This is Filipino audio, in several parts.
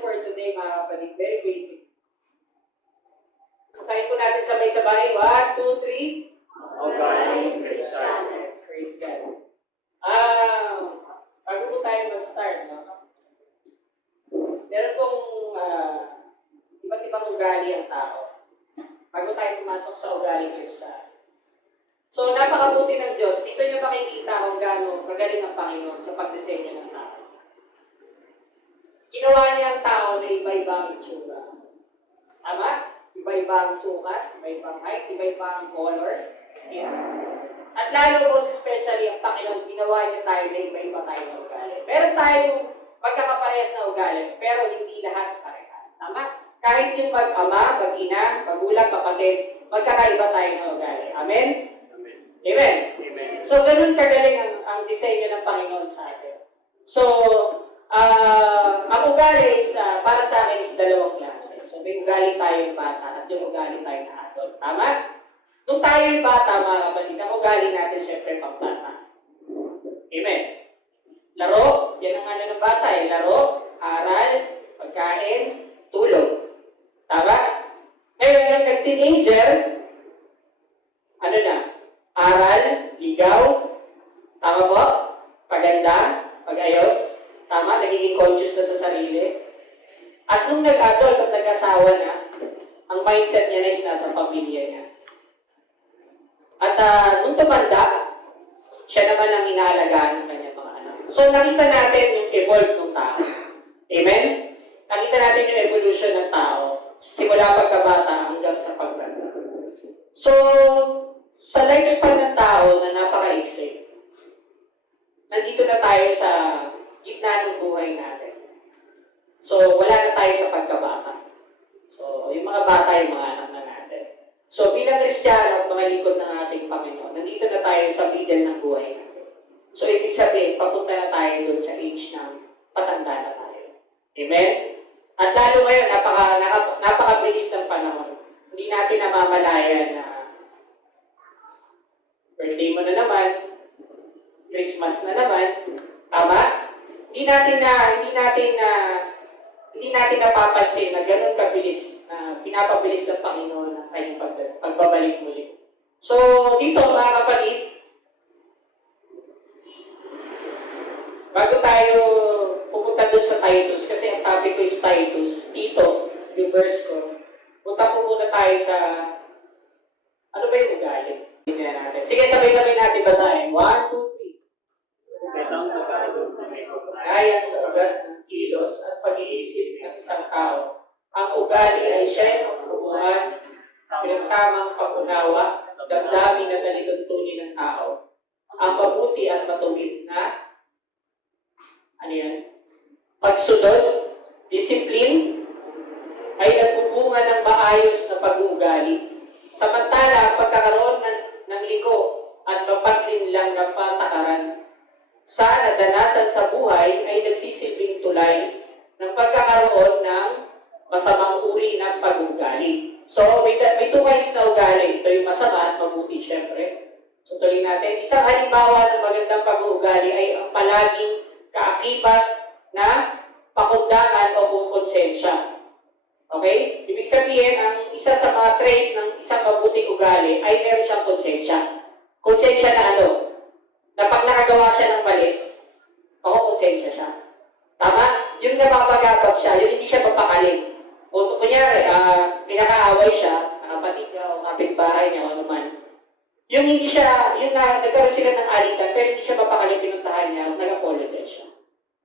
lesson for today, mga kapatid. Very basic. Usahin po natin sabay-sabay. 1, 2, 3. Ugaling Kristiyano. Praise God. Bago po tayo mag-start, no? Meron pong iba't ibang ugali ang tao. Bago tayo pumasok sa ugaling Kristiyano. So, napakabuti ng Diyos. Dito niyo makikita kung gaano kagaling ang Panginoon sa pagdisenyo ng tao. Ginawa niya ang tao na iba-ibang itsura. Tama? Iba-ibang sukat, iba-ibang height, iba-ibang color, skin. At lalo po, especially ang Panginoon, ginawa niya tayo na iba-iba tayo na ugali. Meron tayong magkakaparehas na ugali, pero hindi lahat parehas. Tama? Kahit yung mag-ama, mag-ina, magulang, kapatid, magkakaiba tayo na ugali. Amen? Amen? Amen. So, ganun kagaling ang disenyo ng Panginoon sa atin. So, ang ugali is, para sa akin is dalawang klase. So, may ugali tayong bata at yung ugali tayo na adult. Tama? Nung tayo'y bata, mga kapatid, ang ugali natin syempre pang bata. Amen? Laro, yan ang ano ng bata eh. Laro, aral, pagkain, tulog. Tama? Ngayon, yung nag-teenager, ano na? Aral, ligaw, tama po? Paganda, pag-ayos, tama? Nagiging conscious na sa sarili. At nung nag-adult at nag-asawa na, ang mindset niya na is nasa pamilya niya. At nung tumanda, siya naman ang inaalagaan ng kanyang mga anak. So nakita natin yung evolve ng tao. Amen? Nakita natin yung evolution ng tao simula pagkabata hanggang sa pagtanda. So, sa lifespan ng tao na napaka-exit, nandito na tayo sa gitna ng buhay natin. So, wala na tayo sa pagkabata. So, yung mga bata, yung mga anak na natin. So, bilang Kristiyano at mga likod ng ating Panginoon, nandito na tayo sa middle ng buhay natin. So, ibig sabihin, papunta na tayo doon sa age ng patanda na tayo. Amen? At lalo ngayon, napakabilis ng panahon. Hindi natin namamalayan na birthday mo na naman, Christmas na naman, tama? Hindi natin napapansin na ganun kabilis na pinapabilis ng Panginoon ang kanyang pagbabalik muli. So, dito mga kapatid, bago tayo pupunta doon sa Titus, kasi ang topic ko is Titus, dito, yung verse ko, punta po muna tayo sa, ano ba yung ugali? Natin. Sige, sabay-sabay natin basahin. 1, 2, 3. Itong tagalog na may ugali. Gaya sa ugat ng kilos at pag-iisip ng isang tao, ang ugali ay siya'y kabubuhan, pinagsamang pag-unawa, damdamin na talituntunin ng tao. Ang mabuti at matuwid na, ano yan? Pagsunod, disiplin, ay nagbubunga ng maayos na pag-uugali. Samantala, ang pagkakaroon ng liko at mapaglinlang ng patakaran sa nadanasan sa buhay ay nagsisilbing tulay ng pagkakaroon ng masamang uri ng pag-uugali. So, may two kinds na ugali. Ito yung masama at mabuti, syempre. So, tuloy natin. Isang halimbawa ng magandang pag-uugali ay ang palaging kaakibat na pakundangan o konsensya. Okay? Ibig sabihin, ang isa sa mga trait ng isang mabuting ugali ay meron siyang konsensya. Konsensya na ano? Na pag nakagawa siya ng mali, konsensya siya. Tama? Yung napapagabag siya, yung hindi siya mapakaling. O kunyari, pinakaaway siya, kapatid niya o kapitbahay niya o ano man. Yung hindi siya, yung nagkaroon sila ng alitan, pero hindi siya mapakaling, pinuntahan niya, nag-apologize siya.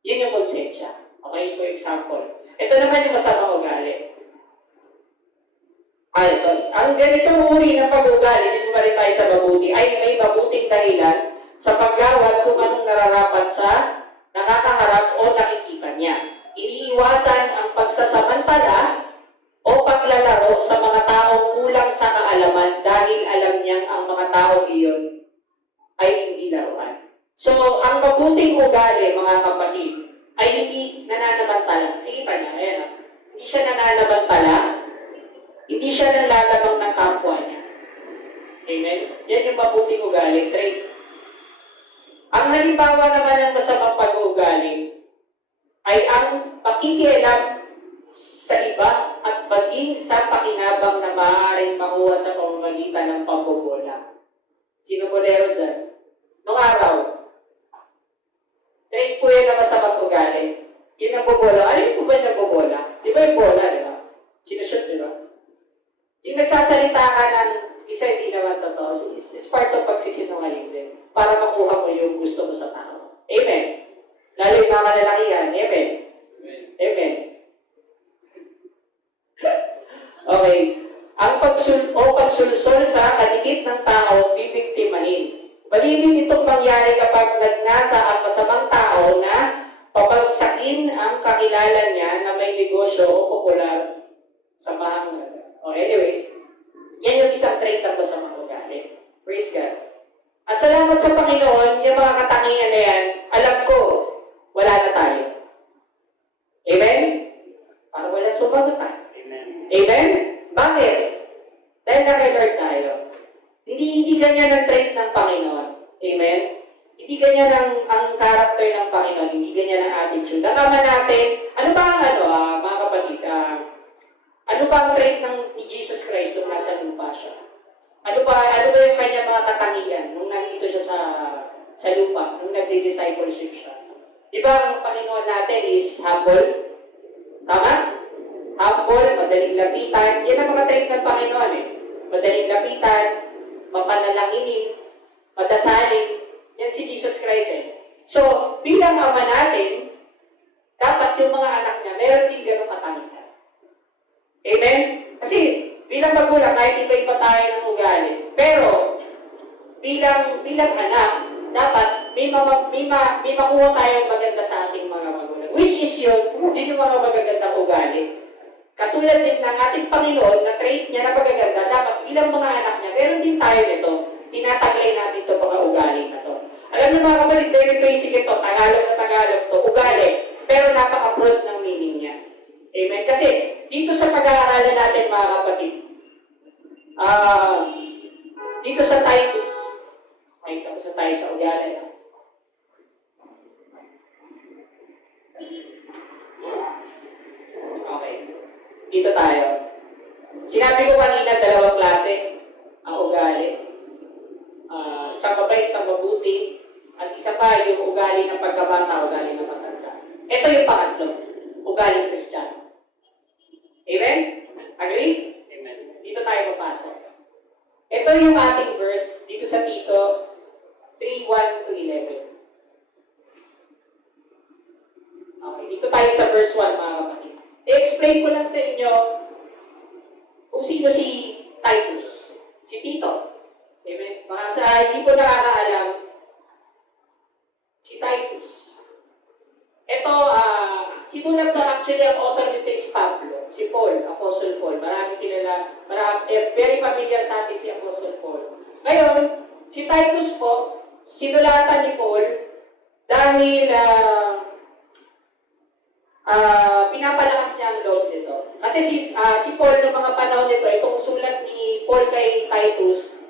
Yun yung konsensya. Okay? Ito yung example. Ito naman yung masamang ugali. Ang ganitong uri ng pag-ugali, dito pa rin tayo sa mabuti, ay may mabuting dahilan sa paggawad kung anong nararapat sa nakakaharap o nakikita niya. Iniiwasan ang pagsasamantala o paglalaro sa mga taong kulang sa kaalaman dahil alam niyang ang mga taong iyon ay hindi laruan. So, ang mabuting ugali, mga kapatid, ay hindi nananamantala. Nakikita niya, ayan. Hindi siya nananamantala. Hindi siya nanlalamang ng kapwa niya. Amen? Yan yung mabuting ugali, trait. Ang halimbawa naman ng masamang pag-uugali ay ang pakikialam sa iba at maging sa pakinabang na maaaring makuha sa pamamagitan ng pambobola. Sino bolero dyan? Noong araw, trait po yan na masamang ugali. Yung nagbobola, ayun po ba yung nagbobola? Di ba yung bola, di ba? Sinushoot, di ba? Yung nagsasalita ka ng isa hindi naman totoo, it's part of pagsisinungaling din para makuha mo yung gusto mo sa tao. Amen. Lalo yung mga malalakihan. Amen. Amen. Okay. Ang pagsulsol sa kadikit ng tao, bibiktimahin. Malibig itong mangyari kapag nagnasa ang masamang tao na papagsakin ang kakilala niya na may negosyo o popular sa mahang. Anyways, yan yung isang trait ng masamang ugali. Praise God. At salamat sa Panginoon, yung mga katangian na yan, alam ko, wala na tayo. Amen? Para wala sumagot ah. Amen. Amen? Bakit? Dahil na kay Lord tayo. Hindi ganyan ang trait ng Panginoon. Amen? Hindi ganyan ang character ng Panginoon. Hindi ganyan ang attitude. Nakama natin, ano ba ang mga kapatid, ano ba ang trait ni Jesus Christ nung nasa lupa siya? Ano ba yung kanyang mga katangian nung nandito siya sa lupa, nung nagdi-discipleship siya? Di ba ang Panginoon natin is humble? Tama? Humble, madaling lapitan. Yan ang mga trait ng Panginoon eh. Madaling lapitan, mapanalanginin, madasalin. Yan si Jesus Christ eh. So, bilang ama natin, dapat yung mga anak niya, meron din ganun katangian. Amen? Kasi, bilang magulang, kahit iba-iba tayo ng ugali. Pero, bilang anak, dapat may makuha tayong maganda sa ating mga magulang. Which is yun yung mga magagandang ugali. Katulad din ng ating Panginoon na trait niya na magaganda, dapat bilang mga anak niya, meron din tayo nito. Tinataglay natin ito mga ugali na to. Alam niyo mga kapatid, very basic ito, Tagalog na Tagalog to, ugali. Pero napaka-broad ng meaning niya. Amen? Kasi dito sa pag-aaralan natin mga kapatid, dito sa Titus, may tapos na tayo sa ugali. Okay. Dito tayo. Sinabi ko kanina, dalawang klase ang ugali. Isang mabait, isang mabuti, at isa pa yung ugali ng pagkabata, ugali ng matanda. Ito yung pangatlo, ugali Kristiyano. Amen? Agree? Amen. Dito tayo papasok. Ito yung ating verse dito sa Tito 3:1-11. Okay, dito tayo sa verse 1 mga kapatid. I-explain ko lang sa inyo kung sino si Titus, si Tito. Amen? Mga sa hindi ko nakakaalam, si Titus. Ito, sinulat na actually ang author nito is Pablo, si Paul, Apostle Paul. Maraming kilala, very familiar sa atin si Apostle Paul. Ngayon, si Titus po, sinulatan ni Paul dahil pinapalakas niya ang loob nito. Kasi si Paul noong mga panahon nito, itong sulat ni Paul kay Titus,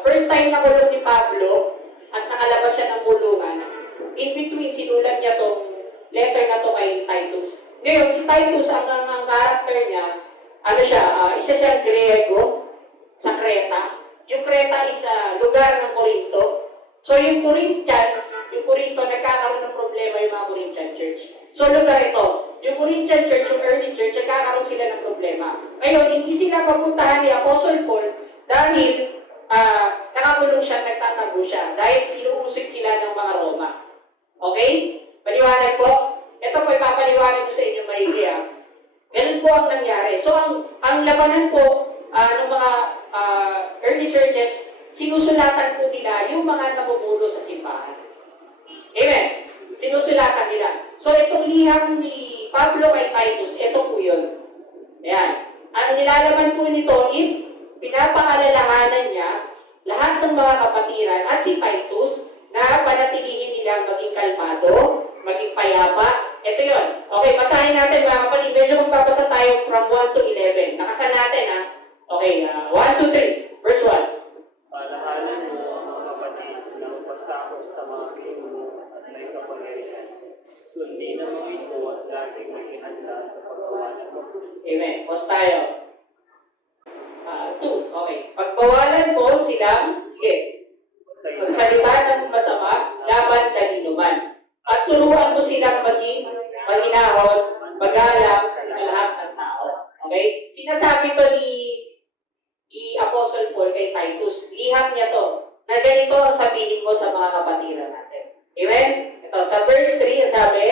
first time na kulong ni Pablo at nakalabas siya ng kulungan, in between sinulat niya tong letter na to kay Titus. Ngayon, si Titus, ang character niya, isa siyang Griego sa Creta. Yung Creta is lugar ng Corinto. So yung Corinto, nagkakaroon ng problema yung mga Corinthian church. So lugar ito, yung Corinthian church, yung early church, nagkakaroon sila ng problema. Ngayon, hindi sila papuntahan ni Apostle Paul dahil nakakulong siya, nagtatago siya, dahil inuusik sila ng mga Roma. Okay? Paliwanag po? Ito po ipapaliwanag ko sa inyo maigi. Ganun po ang nangyari. So ang labanan po ng mga early churches, sinusulatan po nila yung mga namumulo sa simbahan. Amen? Sinusulatan nila. So itong liham ni Pablo kay Titus, ito po yun. Ayan. Ang nilalaman po nito is pinapaalalahanan niya lahat ng mga kapatiran at si Titus na panatilihin nilang maging kalmado, maging payapa. Ito yun. Okay, basahin natin mga kapatid. Medyo magbabasa tayo from 1 to 11. Nakasan natin ha. Okay, 1, 2, 3. Verse 1. Paalahanan mo ang mga kapatid na upasakop sa mga kinuno at may kapangyarihan Sundin ang mga ito at laging maging handa sa paggawa ng mabuti. Amen. Pause tayo. 2. Okay. Pagbawalan mo silang, sige, magsalita ng masama laban kanino man. At turuan mo silang maging mahinahon, magalang sa lahat ng tao. Okay? Sinasabi to ni Apostle Paul kay Titus. Liham niya to. Na ganito ang sabihin mo sa mga kapatiran natin. Amen? Ito, sa verse 3, sabi,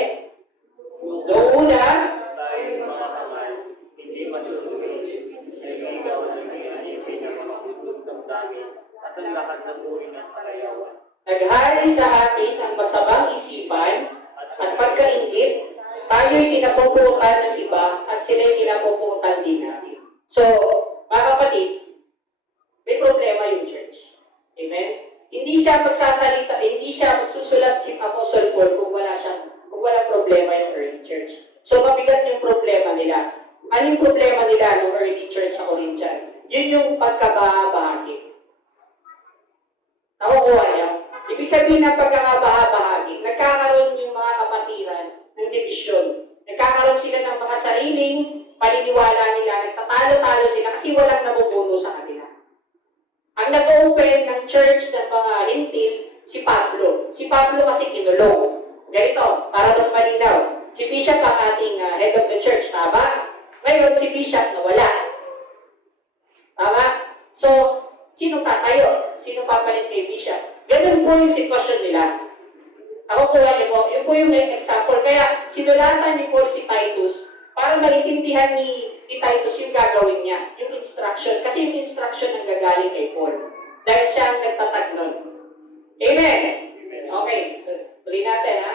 noong una, Tayo mga kamay, hindi masusuri, naligaw ng hinanipin ng mga hudong damdamin at ang lahat ng uri ng karayawan. naghari sa atin ang masamang isipan at pagkaingit, tayo'y kinapuputan ng iba at sila'y kinapuputan din natin. So, mga kapatid, may problema yung church. Amen? Hindi siya magsasalita, hindi siya magsusulat si Apostle Paul kung wala problema yung early church. So, mabigat yung problema nila. Ano yung problema nila ng early church sa Corinthian? Yun yung pagkabahagi. Nakukuha niya? Ibig sabihin ng pagkakabahagi, nagkakaroon yung mga kapatiran ng division. Nagkakaroon sila ng mga sariling paniniwala nila, nagtatalo-talo sila kasi walang namumuno sa kanila. Ang nag-open ng church ng mga hintil, si Pablo. Si Pablo kasi kinulong. Ganito, para mas malinaw. Si Bishop ang ating head of the church, tama? Ngayon, si Bishop nawala. Tama? So, sino tatayo? Sino papalit kay Bishop? Ganun po yung sitwasyon nila. Ako kuha niyo po, yun po yung example. Kaya, sinulatan ni Paul si Titus para maintindihan ni Titus yung gagawin niya, yung instruction. Kasi yung instruction ang gagaling kay Paul. Dahil siya ang nagtatag nun. Amen? Okay, so tuloy natin ha.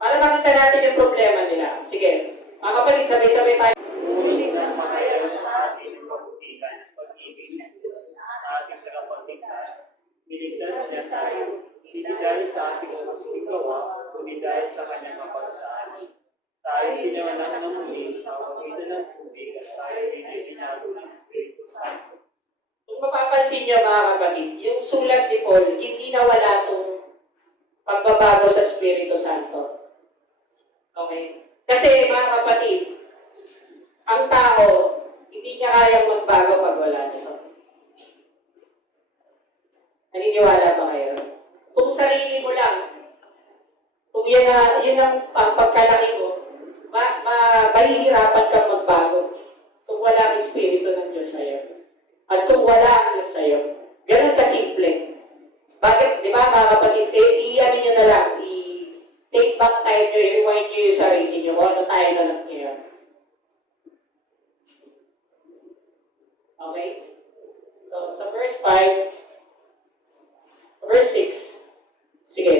Para makita natin yung problema nila. Sige, mga kapatid, sabay-sabay tayo. Ngunit na mahayag sa atin ang kabutihan at pag-ibig ng Diyos sa ating tagapagligtas. Niligtas niya tayo, hindi dahil sa ating mabuting gawa, kundi dahil sa kanyang kapagsaan. Tayo pinanganak ng muli sa pamagitan ng tubig at tayo din ay binago ng Espiritu Santo. Kung mapapansin niyo mga kapatid, yung sulat ni Paul, hindi nawala itong pagbabago sa Espiritu Santo. Okay? Kasi mga kapatid, ang tao, hindi niya kayang magbago pag wala nito. Naniniwala ba kayo? Kung sarili mo lang, kung yun ang pagkalaki mo, mahihirapan kang magbago kung wala ang Espiritu ng Diyos sa'yo. At kung wala ang Diyos sa'yo, ganun kasimple. Bakit? Di ba mga kapatid, i-ano nyo na lang, i-take back tayo nyo, i-rewind nyo yung sarili nyo, kung ano tayo na lang ngayon. Okay? So, sa verse 5, verse 6, sige.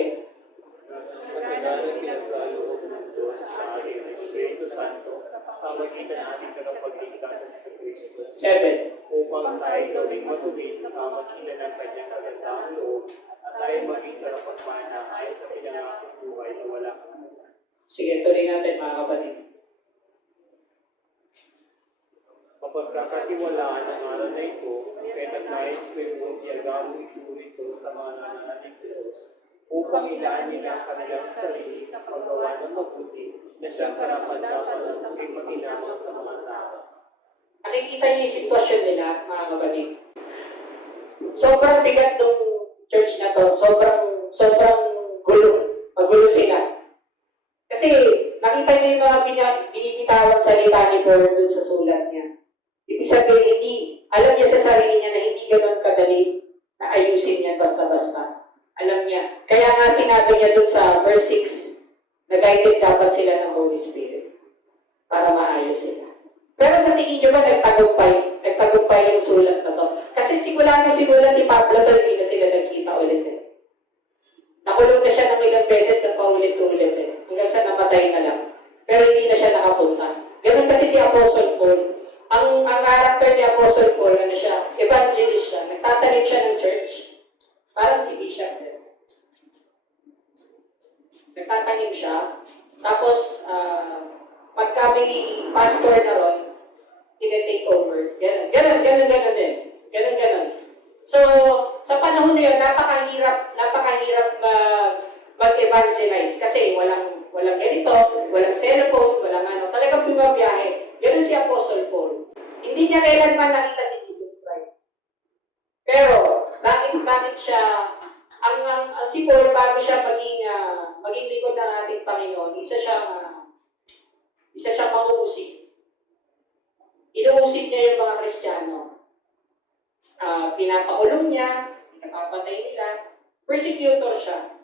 Kasi dahil pinagkaloob ng Diyos sa ating Espiritu Santo, sa magitan ng ating tagapagligtas sa Kristo, 7. upang tayo gawing matuwid sa pamagitan ng kanyang kagandahang loob at tayo maging karapatmana ayon sa pinangaking buhay na wala. Sige, tuloy natin mga kapatid. Mapagkakatiwalaan ang araw na ito, kaya't nagnais ko yung iagawang ito sa mga nananalig sa Diyos, upang ilaan nila ang kanilang sarili sa paggawa ng mabuti na siyang karapat-dapat ng aking paghinamang sa mga tao. Nakikita niyo yung sitwasyon nila, mga kapatid. Sobrang bigat ng church na to. Sobrang gulo. Magulo sila. Kasi nakita niyo yung mga binibitawan salita ni Paul dun sa sulat niya. Ibig sabihin, alam niya sa sarili niya na hindi ganun kadali na ayusin yan basta-basta. Alam niya. Kaya nga sinabi niya dun sa verse 6, na guided dapat sila ng Holy Spirit para maayos sila. Pero sa tingin nyo ba nagtagumpay yung sulat na to? Kasi simula yung sinulat ni Pablo to, hindi na sila nagkita ulit eh. Nakulong na siya ng ilang beses na paulit-ulit eh. Hanggang sa namatay na lang. Pero hindi na siya nakapunta. Ganun kasi si Apostle Paul. Ang character ni Apostle Paul, ano siya? Evangelist siya. Nagtatanim siya ng church. Parang si Bishop din. Nagtatanim siya. Tapos, pagka may pastor na ron, tina-take over. Ganon din. Ganon. So, sa panahon na yun, napakahirap mag-evangelize kasi walang Walang ganito, walang cellphone, walang ano. Talagang bumabiyahe. Ganun si Apostle Paul. Hindi niya kailanman nakita si Jesus Christ. Pero, bakit siya, si Paul, bago siya maging likod ng ating Panginoon, isa siyang mangungusig. Inuusig niya yung mga Kristiyano. Pinapakulong niya, pinapapatay nila, persecutor siya.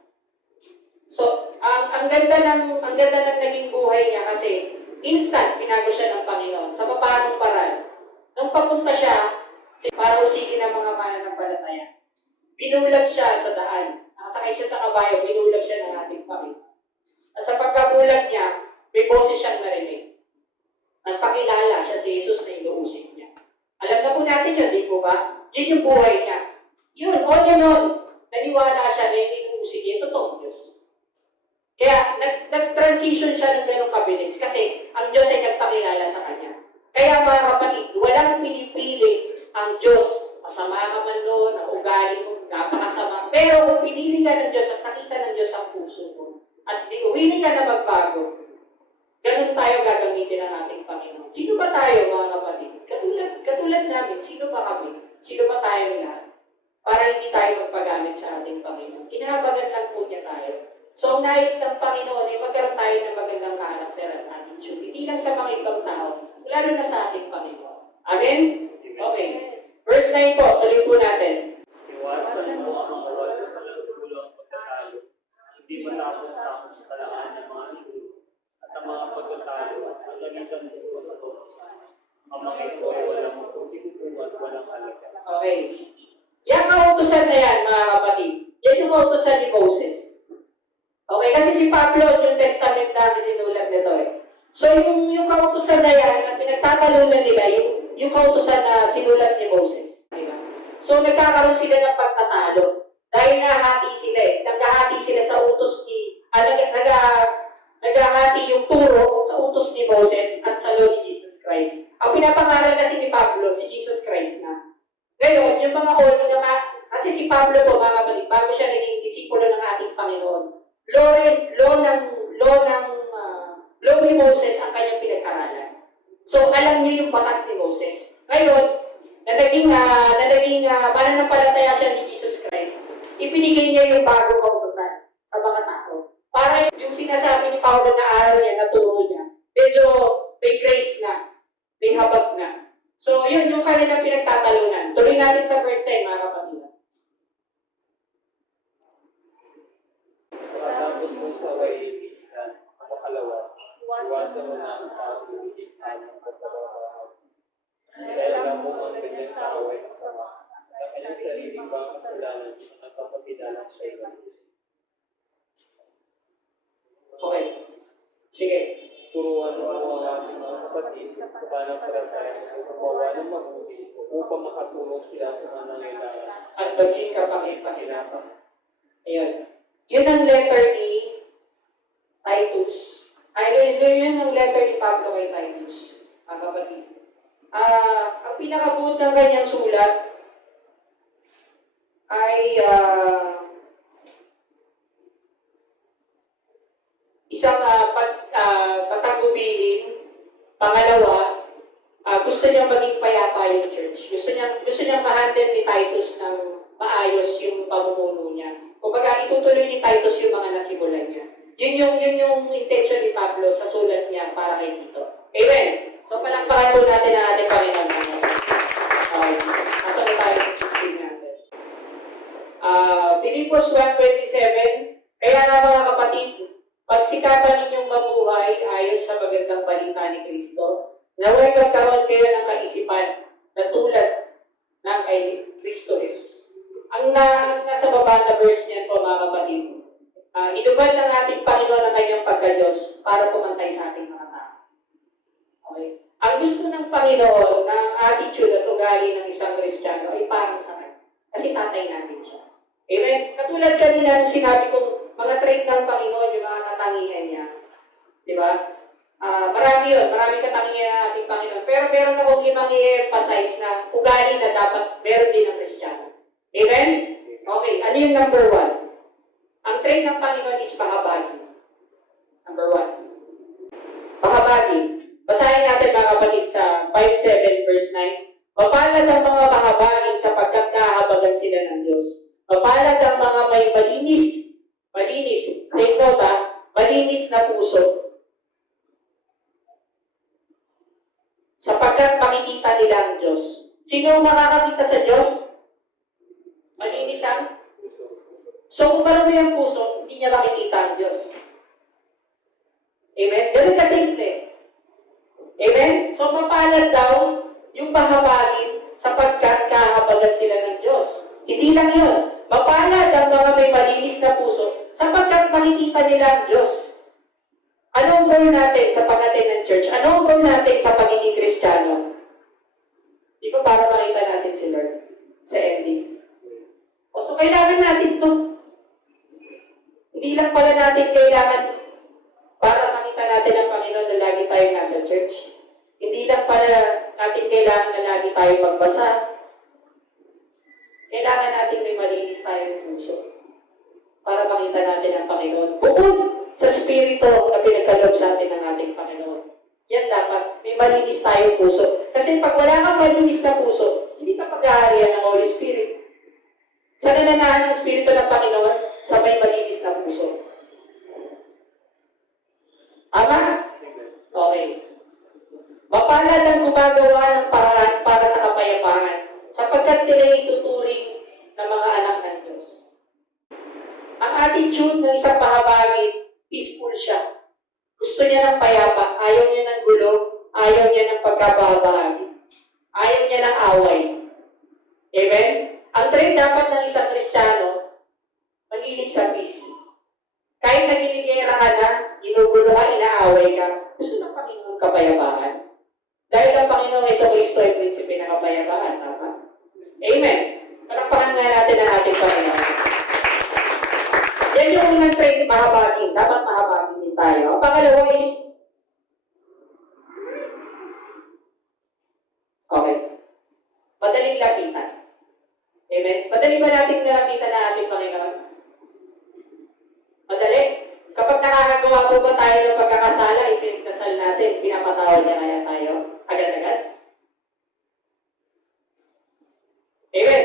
So, ang ganda ng naging buhay niya kasi instant pinago siya ng Panginoon sa paanong paraan. Nung papunta siya para usigin ang mga mananampalataya, binulag siya sa daan. Nakasakay siya sa kabayo, binulag siya ng ating Panginoon. At sa pagkabulag niya, may boses siyang narinig. Nagpakilala siya si Jesus na inuusig niya. Alam na po natin yun, di po ba? Yun yung buhay niya. Yun, on and on. Naniwala siya na yung inuusig niya. Totoo Diyos. Kaya, nag-transition siya ng ganong kabilis kasi ang Diyos ay nagpakilala sa kanya. Kaya mga kapatid, walang pinipili ang Diyos. Masama ka man doon, ang ugali mo, napakasama. Pero kung pinili ka ng Diyos at nakita ng Diyos ang puso mo, at willing ka na magbago, ganun tayo gagamitin ng ating Panginoon. Sino ba tayo mga kapatid? Katulad namin, sino ba kami? Sino ba tayo lahat? Para hindi tayo magpagamit sa ating Panginoon. Inahabagan lang po niya tayo. So, ang nais ng Panginoon ay magkaroon tayo ng magandang karakter at attitude. Hindi lang sa mga ibang tao, lalo na sa ating Panginoon. Amen? Okay. Verse 9 po, tuloy po natin. Iwasan mo ang mga walang tulo ang pagkatalo. Hindi matapos-tapos sa talaan ng mga ito at ang mga pagkatalo ang gamitan mo sa todos. Ang mga ito ay walang mapupupo at walang halaga. Okay. Yung kautusan na yan, mga kapatid, yan yung kautusan ni Moses. Okay, kasi si Pablo, yung testament namin sinulat nito eh. So yung kautusan na yan, na pinagtatalunan nila, yung kautusan na sinulat ni Moses. Diba? So nagkakaroon sila ng pagtatalo. Dahil nahati sila eh. Naghahati sila sa utos ni, naghahati yung turo sa utos ni Moses at sa law ni Jesus Christ. Ang pinapangaral kasi ni Pablo, si Jesus Christ na. Ngayon, yung mga old kasi si Pablo po, mga kapatid, bago siya naging disipulo ng ating Panginoon, law ni Moses ang kanyang pinag-aralan. So, alam niya yung batas ni Moses. Ngayon, na naging mananampalataya siya ni Jesus Christ, ipinigay niya yung bagong kautusan sa mga tao. Para yung sinasabi ni Paulo na aral niya, na turo niya, medyo may grace na, may habag na. So, yun yung kanilang pinagtatalunan. Tuloy natin sa verse 10, mga kapatid. Pagkatapos mo sa kailisan, ang makalawa, iwasan mo na ang pag-uwihan ng pagkababahag. Dahil alam mo ang kanyang tao ay masama, na kanyang sariling mga kasalanan ang nagpapakilala siya ito. Okay. Sige. Turuan mo ang ating mga kapatid sa pananampalataya ng gumawa ng mabuti upang makatulong sila sa mga nangailangan. At maging kapakipahirapan. Ayun. Yun ang letter ni Titus. Yun ang letter ni Pablo kay Titus. Ang kapatid. Ang pinakabuod ng kanyang sulat ay isang patagubilin. Pangalawa, gusto niyang maging payapa yung church. Gusto niyang ma-handle ni Titus ng maayos yung pamumuno niya. Kumbaga, itutuloy ni Titus yung mga nasimulan niya. Yun yung intention ni Pablo sa sulat niya para kay Tito. Amen? So, palakpakan po natin ang ating Panginoon. Okay. Asa na tayo sa teaching natin? Filipos 1:27. Kaya nga mga kapatid, pagsikapan ninyong mabuhay ayon sa magandang balita ni Kristo, naway magkaroon kayo ng kaisipan na tulad ng kay Kristo Jesus. Ang nasa baba na verse niyan po mga kapatid, inubad ng ating Panginoon ang kanyang pagka-Diyos para pumantay sa ating mga tao. Okay? Ang gusto ng Panginoon ng attitude at ugali ng isang Kristiyano ay parang sa kanya. Kasi tatay natin siya. Amen? Katulad kanina nung sinabi kong mga trait ng Panginoon, yung mga katangian niya. Di ba? Marami yun. Marami katangian ng ating Panginoon. Pero meron akong limang i-emphasize na ugali na dapat meron din ng Kristiyano. Amen? Okay. Ano yung number 1? Ang trait ng Panginoon is mahabagin. Number 1. Mahabagin. Basahin natin mga kapatid sa 5:7 verse 9. Mapalad ang mga mahabagin sapagkat kahabagan sila ng Diyos. Mapalad ang mga may malinis, take note malinis na puso. Sapagkat makikita nila ang Diyos. Sino ang makakakita sa Diyos? Malinis ang puso. So kung marami ang puso, hindi niya makikita ang Diyos. Amen? Ganun kasimple. Amen? So mapalad daw yung mahabagin sapagkat kahabagan sila ng Diyos. Hindi lang yun. Mapalad ang mga may malinis na puso sapagkat makikita nila ang Diyos. Anong goal natin sa pag-attend ng church? Anong goal natin sa pagiging Kristiyano? Di ba para makita natin si Lord sa ending? O so kailangan natin ito. Hindi lang pala natin kailangan para makita natin ang Panginoon na lagi tayo nasa church. Hindi lang pala natin kailangan na lagi tayo magbasa. Kailangan natin may malinis tayo ng puso para makita natin ang Panginoon. Bukod sa Espiritu na pinagkaloob sa atin ng ating Panginoon. Yan dapat, may malinis tayong puso. Kasi pag wala kang malinis na puso, hindi ka pag-aarihan ng Holy Spirit. Sa nananahan ng Espiritu ng Panginoon, sa may malinis na puso. Ama? Okay. Mapalad ang gumagawa ng paraan para sa kapayapaan, sapagkat sila ituturing ng mga anak ng Diyos. Ang attitude ng isang mahabagin, peaceful siya. Gusto niya ng payapa, ayaw niya ng gulo, ayaw niya ng pagkabahagi, ayaw niya ng away. Amen? Ang trait dapat ng isang Kristiyano, mahilig sa peace. Kahit naginigera ka na, ginugulo ka, inaaway ka, gusto ng Panginoon kapayapaan. Dahil ang Panginoon ay sa Kristo ay prinsipe ng kapayapaan. Tama? Amen? Palakpakan nga natin ang ating Panginoon. Yan yung unang trait, mahabagin. Dapat mahabagin din tayo. Ang pangalawa is, okay, madaling lapitan. Amen? Madali ba natin nalapitan na ating Panginoon? Madali? Kapag nakakagawa po ba tayo ng pagkakasala, ipinagdasal natin, pinapatawad niya kaya tayo agad-agad? Amen?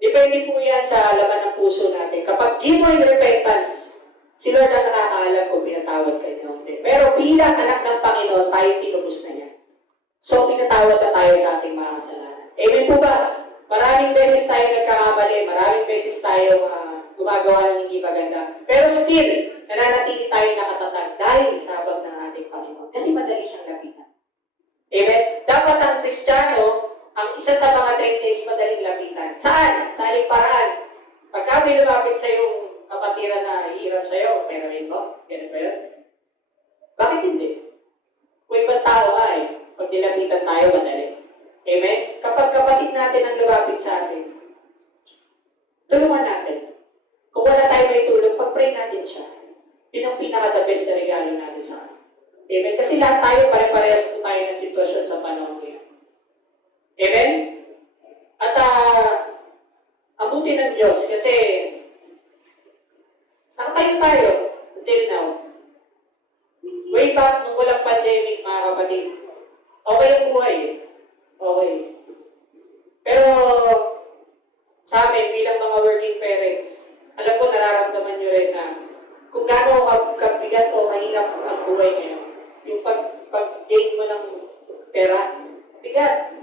Depende po yan sa laman ng puso natin. Kapag genuine repentance, si Lord ang nakakaalam kung pinatawad kayo o hindi. Pero bilang anak ng Panginoon, tayo tinubos na yan. So, pinatawad na tayo sa ating mga kasalanan. Amen po ba? Maraming beses tayo nagkakamali, maraming beses tayo gumagawa ng hindi maganda. Pero still, nananatili tayo nakatatag dahil sa habag ng ating Panginoon. Kasi madali siyang lapitan. Amen? Dapat ang Kristiyano, ang isa sa mga trait is madaling lapitan. Saan? Sa aling paraan. Pagka may lumapit sa iyong kapatiran na hihiram sa iyo, perahin mo? Ganun ba yun? Bakit hindi? Kung ibang tao ka pag nilapitan tayo, madali. Amen? Kapag kapatid natin ang lumapit sa atin, tulungan natin. Kung wala tayo may tulong, pag-pray natin siya. Yun ang pinaka-the best na regalo natin sa atin. Amen? Kasi lahat tayo, pare-parehas po tayo ng sitwasyon sa panahon ngayon. Amen? At abuti ng Diyos kasi nakatayo tayo until now. Way back nung walang pandemic, mga kapatid. Okay ang buhay. Okay. Pero sa amin, bilang mga working parents, alam ko nararamdaman nyo rin na kung gaano kabigat o kahirap ang buhay ngayon. Yung pag-gain mo ng pera, bigat.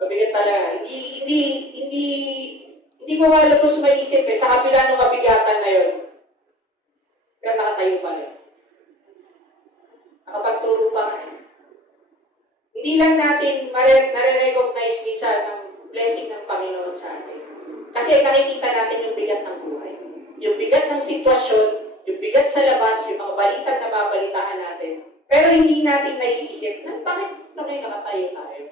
Mabigat talaga. Hindi ko malubos maisip sa kabila ng mabigatan na yun. Pero nakatayo pa rin. Nakapagturo pa nga. Hindi lang natin nare-recognize minsan ang blessing ng Panginoon sa atin. Kasi nakikita natin yung bigat ng buhay. Yung bigat ng sitwasyon, yung bigat sa labas, yung mga balitang na babalitaan natin. Pero hindi natin naiisip na bakit nakatayo tayo?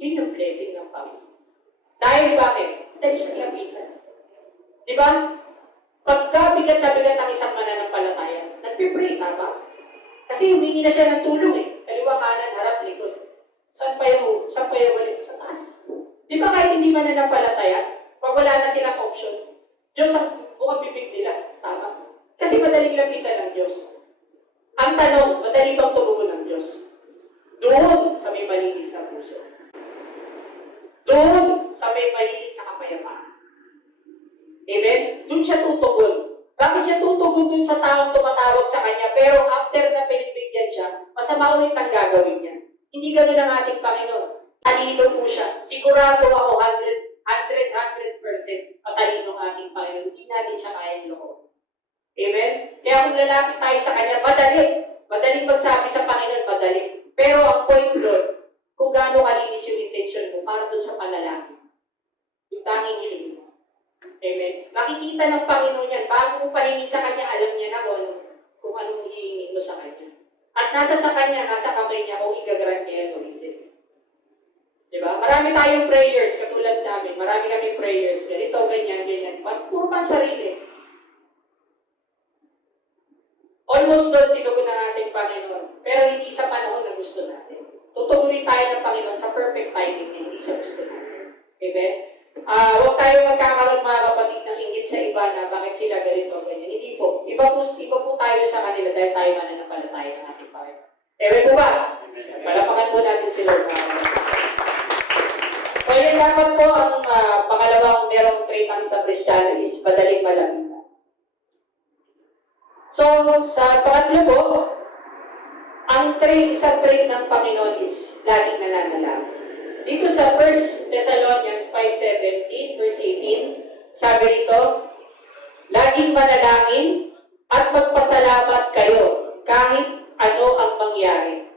Yun yung blessing ng Panginoon. Dahil bakit? Dahil siya lapitan. Di ba? Pagka bigat na bigat ang isang mananampalataya, nagpipray, tama? Kasi humingi na siya ng tulong Kaliwa, kanan, harap, likod. Saan pa yung balik? Sa taas. Di ba kahit hindi mananampalataya, pag wala na silang option, Diyos ang Kung ang bibig nila, tama. Kasi madaling lapitan ng Diyos. Ang tanong, madali bang tubugon ng Diyos? Doon sa may malinis na puso. Doon sa may mahilig sa kapayapaan. Amen? Doon siya tutugon. Bakit siya tutugon doon sa taong tumatawag sa kanya? Pero after na pinigbigyan siya, masama ulit ang gagawin niya. Hindi ganun ang ating Panginoon. Talino po siya. Sigurado ako 100% matalino ang ating Panginoon. Hindi natin siya kayang loob. Amen? Kaya kung lalapit tayo sa Kanya, madali. Madaling magsabi sa Panginoon, madali. Pero ang point doon, kung gaano kalinis yung intention mo para doon sa panalangin. Yung tanging hiling mo. Amen? Makikita ng Panginoon yan. Bago mo pahingi sa Kanya, alam niya na kung anong hihingin mo sa Kanya. At nasa sa Kanya, nasa kamay niya kung igagrant niya o hindi. Diba? Marami tayong prayers, katulad namin. Marami kami prayers. Ganito, ganyan, ganyan. Puro pang sarili. Almost doon, tinugon ng ating Panginoon. Pero hindi sa panahon na gusto natin. Tutugunin tayo ng Panginoon sa perfect timing niya, hindi sa gusto natin. Amen? Huwag tayo magkakaroon mga kapatid ng inggit sa iba na bakit sila ganito o ganyan. Hindi po. Iba po tayo sa kanila dahil tayo mananampalataya ng ating Panginoon. Ewan po ba? Palapakan po natin sila. So, yun dapat po ang pangalawang merong trait ng isang Kristiyano is madaling malapitan. So, sa pangatlo po, ang isang trait ng Panginoon is laging nananalangin. Dito sa 1 Thessalonians 5:17, verse 18, sabi rito, laging manalangin at magpasalamat kayo kahit ano ang mangyari.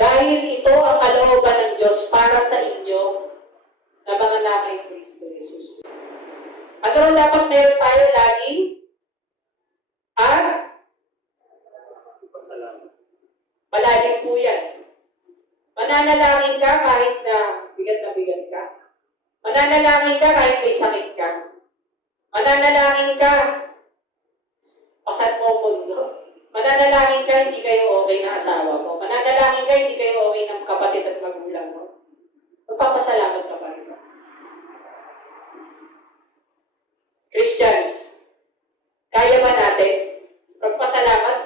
Dahil ito ang kalooban ng Diyos para sa inyo na mga anak ni Kristo Jesus. At ano dapat meron tayo laging? At Pasalamat. palaging po yan. Mananalangin ka kahit na bigat ka. Mananalangin ka kahit may sakit ka. Mananalangin ka, pasat mo ang mundo. Mananalangin ka, hindi kayo okay na asawa mo. Mananalangin ka, hindi kayo okay ng kapatid at magulang mo. Magpapasalamat ka pa rin. Christians, kaya ba natin magpasalamat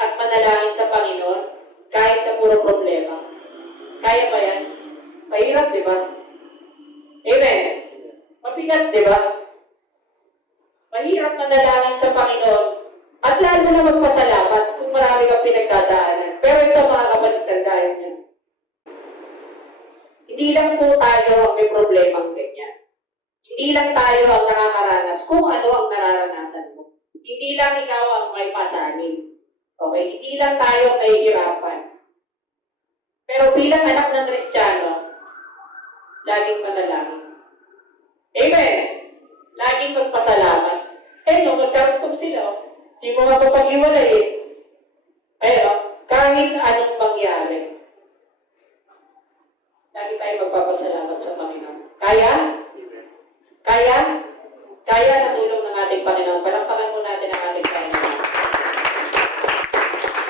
at manalangin sa Panginoon kahit na puro problema? Kaya ba yan? Mahirap, di ba? Amen? Mabigat, di ba? Mahirap manalangin sa Panginoon at lalo na magpasalamat kung marami kang pinagdadaanan. Pero ito mga kapatid, tandaan niyo. Hindi lang po tayo ang may problemang ganyan. Hindi lang tayo ang nakakaranas kung ano ang nararanasan mo. Hindi lang ikaw ang may pasanin. Okay? Hindi lang tayo ang nahihirapan. Pero bilang anak ng Kristiyano, laging manalangin. Amen! Laging magpasalamat. No, magkarugtong sila. Hindi mo nga mapag-iwalay eh. Kahit anong mangyari, lagi tayo magpapasalamat sa Panginoon. Kaya? Kaya? Kaya sa tulong ng ating Panginoon. Palakpakan po natin ang ating Panginoon.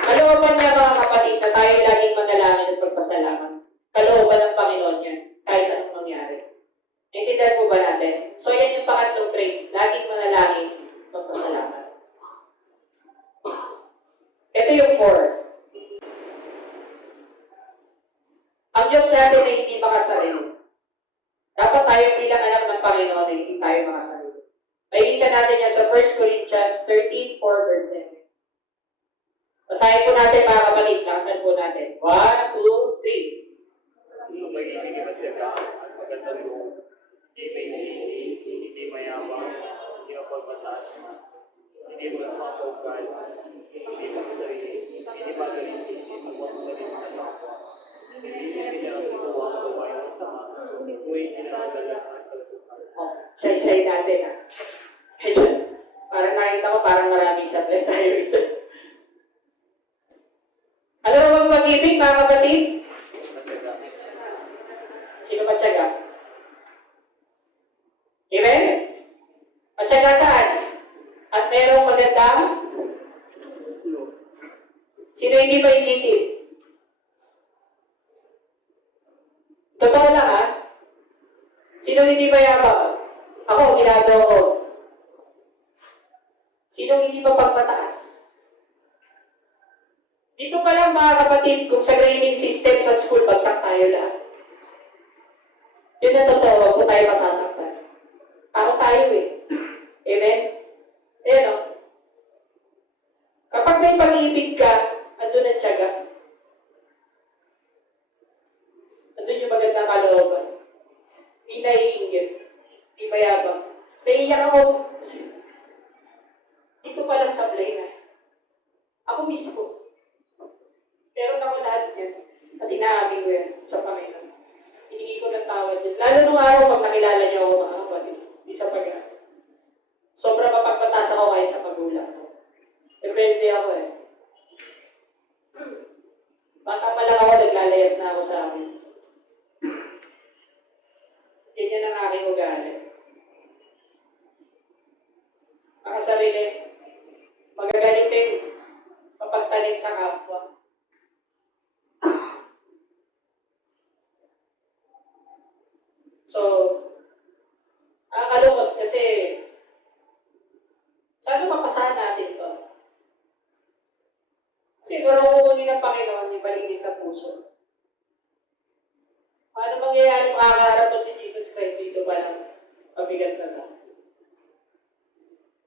Kalooban niya mga kapatid na tayo laging manalangin at magpasalamat. Kalooban ng Panginoon yan, kahit anong mangyari. Naintindihan po ba natin? So yan yung pangatlong trait. Laging manalangin, magpasalamat. Ito yung 4. Ang Diyos natin ay hindi makasarili. Dapat tayo bilang anak ng Panginoon ay hindi tayo makasarili. Makikita natin yan sa 1 Corinthians 13:4 verse 7. Basahin po natin mga kapatid. Lakasan po natin. 1, 2, 3. Ang may ibig at saka at magandang loob. Hindi mayabang, hindi mapagmataas na. Hindi mas mapaugal, hindi mas sarili, hindi magaling, hindi magmagaling sa kapwa. Hindi pinagagawa ang gawain sa sama, ngunit pinagagawa ang kalatukan. Say natin ha. Parang nakita ko, parang maraming sablay tayo ito. Alam mo bang mag-ibig mga kapatid? Sino matyaga? Amen? Matyaga saan? At merong magandang? Sino hindi ba ititid? Totoo lang ha? Sino hindi ba yabang? Ako, ginagawa ko. Sinong hindi mapagmataas? Dito pa lang mga kapatid, kung sa grading system sa school, bagsak tayo lahat. Yun na totoo, huwag po tayo masasaktan. Ako tayo eh. Amen? Ayan o. Kapag may pag-ibig ka, andun ang tiyaga. Andun yung magandang kalooban. Hindi naiinggit. Hindi mayabang. Naiiyak ako. Dito pa lang sa play na. Ako mismo. Pero ako lahat yan. At inaamin ko yan sa Panginoon. Hiningi ko ng tawad yan. Lalo nung araw pag nakilala niyo ako mga kapatid. Hindi sa pag-aaral. Sobrang mapagpatas ako kahit sa magulang ko. Depende ako eh. Bata pa lang ako, naglalayas na ako sa amin. Ganyan ang aking ugali. Makasarili. Magagaling din. Mapagtanim sa kapwa. So, nakakalungkot kasi sana mapasahan natin to. Siguro kukunin ng Panginoon yung malinis na puso. Paano mangyayari makakaharap mo si Jesus Christ dito pa lang mabigat na to?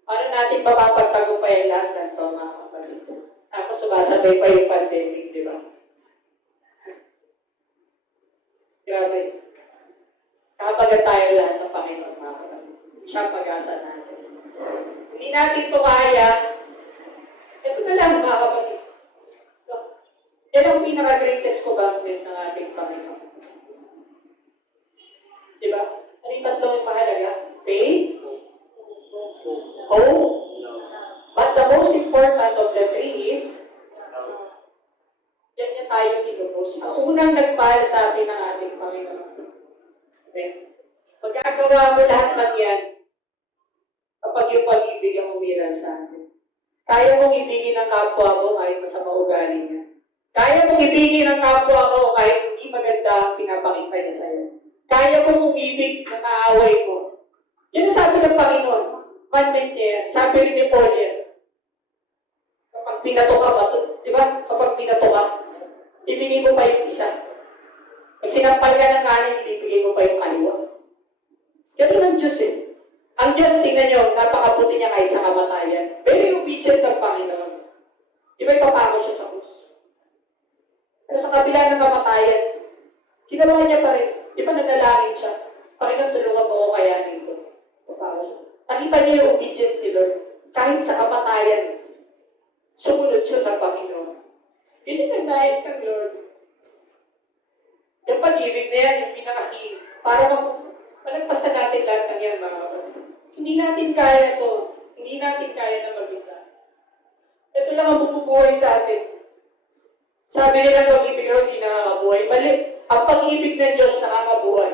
Paano natin mapapagtagumpayan lahat ng to, mga kapatid? Tapos sumasabay pa yung pandemic, di ba? Grabe. Kakabagat tayo lahat ng Panginoon, mga kapatid. Siya ang pag-asa natin. Hindi natin ito kaya. Ito na lang, mga kapatid. Yan ang pinaka-greatest commandment ng ating Panginoon. Diba? Ano yung tatlong yung mahalaga? Faith, hope, but the most important of the three is yan tayo kinupos. Ang unang nagpahal sa atin ng ating Panginoon. Okay? Pagkagawa mo lahat ng yan, kapag yung pag-ibig ang umiral sa atin. Kaya mong ibigin ang kapwa mo kahit masama ugali niya. Kaya mong ibigin ang kapwa mo kahit hindi maganda ang pinapakita niya sa'yo. Kaya mong umibig na kaaway mo. Yan ang sabi ng Panginoon. Commandment niya yan. Sabi rin ni Paul yan. Kapag pinato ka ba? Di ba? Kapag pinato ka, ibigay mo pa yung isa. Pag sinampal ka ng kanan, ibigay mo pa yung kaliwa. Ganun ang Diyos eh. Ang Diyos, tingnan nyo, napakabuti niya kahit sa kamatayan. Very obedient ang Panginoon. Di ba ipapako siya sa krus? Pero sa kabila ng kamatayan, ginawa niya pa rin. Di ba nanalangin siya? Panginoon, tulungan mo ako kayanin ko. Ipapako siya. Nakita niyo yung obedient ni Lord. Kahit sa kamatayan, sumunod siya sa Panginoon. Yun yung nag-nais kang Lord. Yung pag-ibig na yan, yung pinaka-key. Para malagpasan natin lahat ng yan, mga kapatid. Hindi natin kaya ito. Hindi natin kaya na mag-isa. Ito lang ang bumubuhay sa atin. Sabi nila pag-ibig raw hindi nakakabuhay. Mali. Ang pag-ibig ng Diyos nakakabuhay.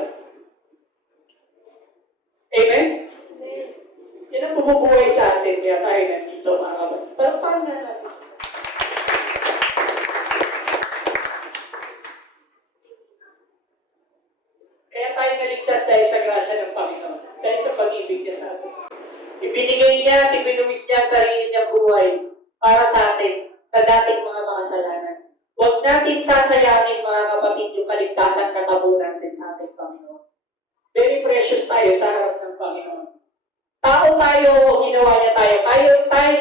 Amen? Amen. Yan ang bumubuhay sa atin. Kaya tayo nandito, mga kapatid. Pero paano na natin? Kaya tayo naligtas dahil sa grasya ng Panginoon. Dahil sa pag-ibig niya sa atin. Ibinigay niya, ibinuwis niya sarili niyang buhay para sa atin na dating mga makasalanan. Huwag natin sasayangin, mga kapatid, yung kaligtasan katabunan din sa ating Panginoon. Very precious tayo sa harap ng Panginoon. Tao tayo, ginawa niya tayo.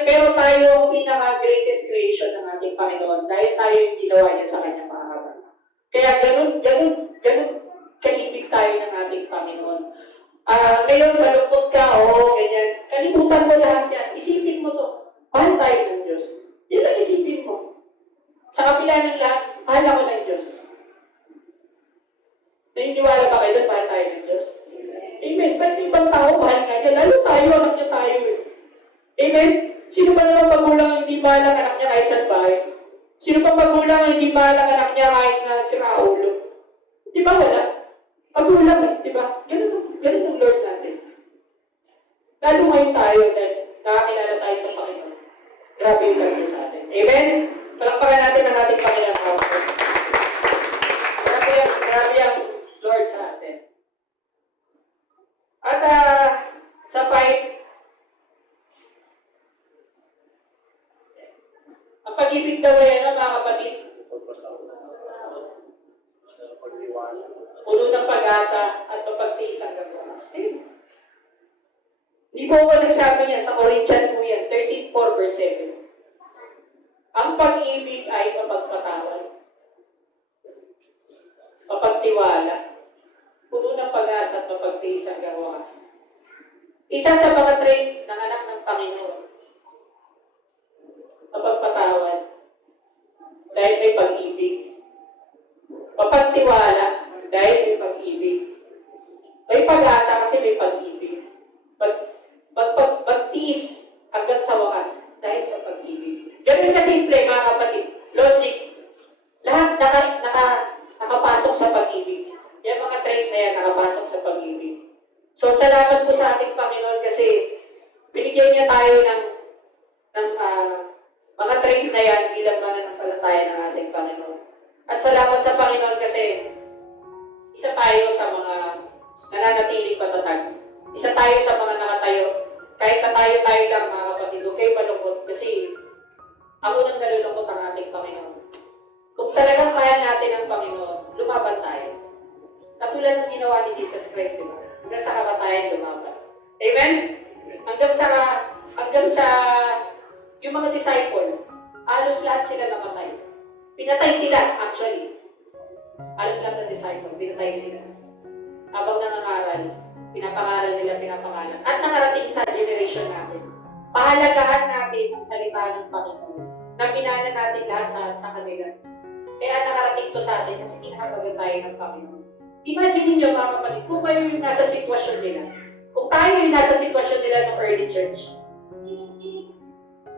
Pero tayo ang pinaka-greatest creation ng ating Panginoon dahil tayo yung ginawa niya sa kanyang mga kapatid. Kaya ganun kaibig tayo ng ating Panginoon. Ngayon, malungkot ka, ganyan. Kalimutan mo lahat yan. Isipin mo to. Mahal tayo ng Diyos. Yan lang isipin mo. Sa kabila ng lahat, mahal ako ng Diyos. Naniniwala ba kayo doon, mahal tayo ng Diyos? Amen. Ba't ibang tao, mahal nga niya? Lalo tayo, anak niya tayo eh. Amen? Sino ba naman magulang ang hindi mahal ang anak niya kahit saan bahay? Sino ba magulang ang hindi mahal ang anak niya kahit na sira ulo? Di ba wala? Magulang eh, di ba? Ganun ang Lord natin. Lalo ngayon tayo dahil nakakilala tayo sa Panginoon. Grabe yung love niya sa atin. Amen? Palakpakan natin ang ating Panginoon. Grabe ang Lord sa atin. At sa fight, mapag-asa at mapagtiis hanggang wakas. Hindi po ako nagsabi niyan, sa Corinthians po yan, 13:4 verse 7. Ang pag-ibig ay mapagpatawad, mapagtiwala, puno ng pag-asa at mapagtiis hanggang wakas. Isa sa mga trait ng anak ng Panginoon, mapagpatawad, dahil may pag-ibig. Mapagtiwala, dahil may pag-ibig. May pag-asa kasi may pag-ibig. Magtiis hanggang sa wakas, dahil sa pag-ibig. Ganun na simple, mga kapatid. Logic. Lahat nakapasok sa pag-ibig. Yung mga trait na yan, nakapasok sa pag-ibig. So, salamat po sa ating Panginoon kasi binigyan niya tayo ng mga trait na yan bilang mananampalataya ng ating Panginoon. At salamat sa Panginoon kasi isa tayo sa mga nananatiling patatag. Isa tayo sa mga nakatayo. Kahit na tayo lang, mga kapatid, huwag kayo malungkot kasi ako nang nalulungkot ang ating Panginoon. Kung talagang kaya natin ang Panginoon, lumaban tayo. Katulad ng ginawa ni Jesus Christ, diba? Hanggang sa kamatayan lumaban. Amen? Hanggang sa yung mga disciple, halos lahat sila namatay. Pinatay sila, actually. Halos lahat ng disciple, pinatay sila. Habang nangangaral, pinapangaral. At nakarating sa generation natin. Pahalagahan natin ang salita ng Panginoon. Na pinana natin lahat sa kanila. Kaya nakarating to sa atin kasi kinahabagan tayo ng Panginoon. Imagine niyo mga kapatid, kung kayo yung nasa sitwasyon nila. Kung tayo yung nasa sitwasyon nila ng early church.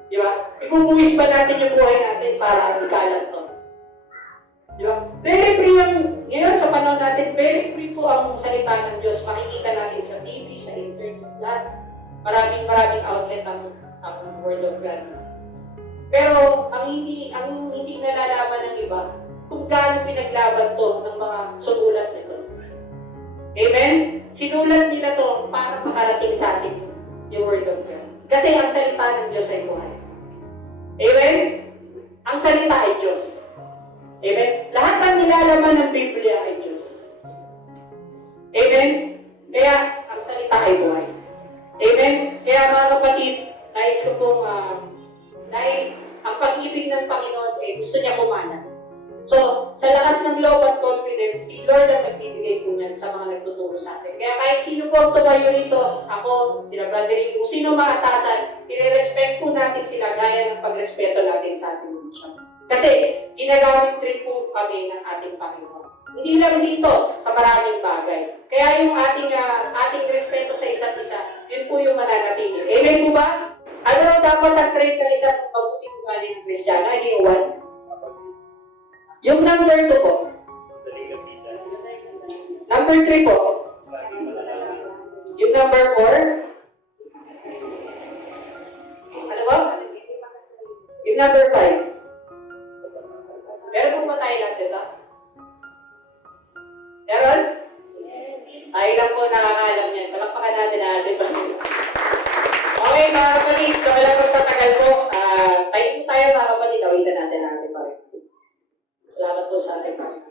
Di ba? Ibubuwis ba natin yung buhay natin para ikalat to? Di ba? Very free ngayon sa panahon natin, very free po ang salita ng Diyos. Makikita natin sa TV, sa internet, lahat. Maraming outlet ang Word of God. Pero ang hindi nalalaman ng iba, kung gaano pinaglaban to ng mga sumulat nito. Amen? Sinulat nila to para makarating sa atin yung Word of God. Kasi ang salita ng Diyos ay buhay. Amen? Ang salita ay Diyos. Amen? Lahat ng nilalaman ng Biblia ay Diyos. Amen? Kaya ang salita ay buhay. Amen? Kaya mga kapatid, nais ko pong dahil ang pag-ibig ng Panginoon ay gusto niya kumana. So, sa lakas ng loob at confidence, si Lord ang nagbibigay po niyan sa mga nagtuturo sa atin. Kaya kahit sino po ang tumayo rito, ako, sila Brother Ricky, kung sino maatasan, i-respect po natin sila gaya ng pagrespeto natin sa ating mission. Kasi, ginagamit rin po kami ng ating Panginoon. Hindi lang dito, sa maraming bagay. Kaya yung ating respeto sa isa't isa, yun po yung mananatili. Amen po ba? Ano dapat ang trait ng isang mabuting ugali ng Kristiyano? Ano yung one? Yung number 2 po. Number 3 po. Yung number 4. Ano ba? Yung number 5. Meron po ba tayo natin ito? Meron? Tayo lang po nakakalam yan. Palakpakan natin. Okay mga kapatid, so walang magtatagal po. Tayo po tayo mga kapatid. Awitan natin pa rin. Salamat po sa ating Panginoon.